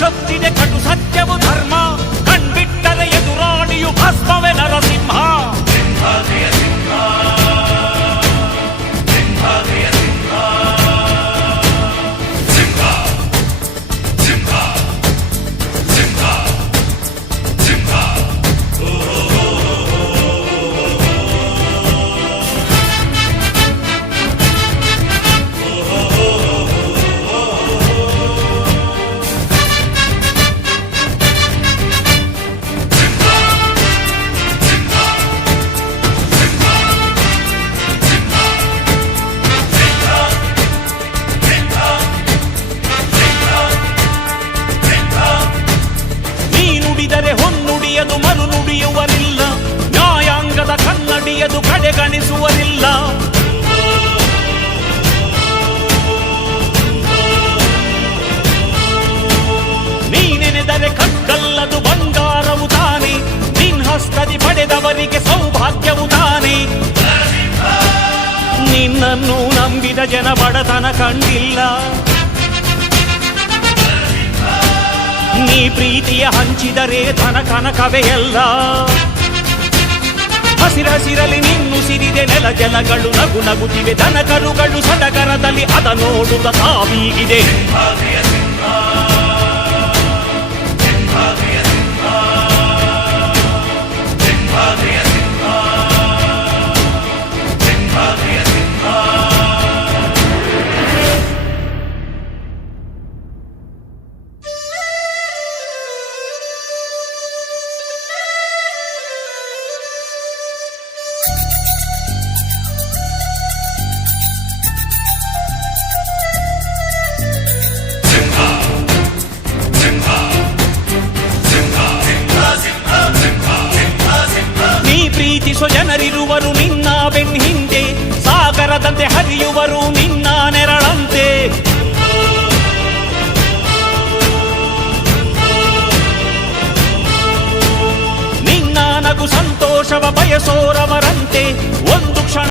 ಮಿಂಚೊತ್ತಿದೆ ಕಟು ಸತ್ಯವು ಧರ್ಮ, ಕಣ್ಬಿಟ್ಟರೆ ಎದುರಾಳಿಯು ಭಸ್ಮವೇ ನರಸಿಂಹ. ಹೊನ್ನುಡಿಯದು ಮರು ನುಡಿಯುವರಿಲ್ಲ, ನ್ಯಾಯಾಂಗದ ಕನ್ನಡಿಯದು ಕಡೆಗಣಿಸುವರಿಲ್ಲ. ನೀನೆನೆದರೆ ಕಗ್ಗಲ್ಲದು ಬಂಗಾರವು ತಾನೆ, ನಿನ್ ಹಸ್ತದಿ ಪಡೆದವರಿಗೆ ಸೌಭಾಗ್ಯವು ತಾನೆ. ನಿನ್ನನ್ನು ನಂಬಿದ ಜನ ಬಡತನ ಕಂಡಿಲ್ಲ, ನೀ ಪ್ರೀತಿಯ ಹಂಚಿದರೆ ಧನ ಕನಕವೇ ಎಲ್ಲ. ಹಸಿರಸಿರಲಿ ನಿನ್ನುಸಿರಿದೆ ನೆಲ ಜಲಗಳು ನಗು ನಗುತ್ತಿವೆ, ದನ ಕರುಗಳು ಸಡಗರದಲ್ಲಿ ಅದ ನೋಡುತ್ತ ತಾವೀಗಿದೆ. ಪ್ರೀತಿಸೋ ಜನರಿರುವರು ನಿನ್ನ ಬೆನ್ ಹಿಂದೆ, ಸಾಗರದಂತೆ ಹರಿಯುವರು ನಿನ್ನ ನೆರಳಂತೆ. ನಿನ್ನ ನಗು ಸಂತೋಷವ ಬಯಸೋರವರಂತೆ,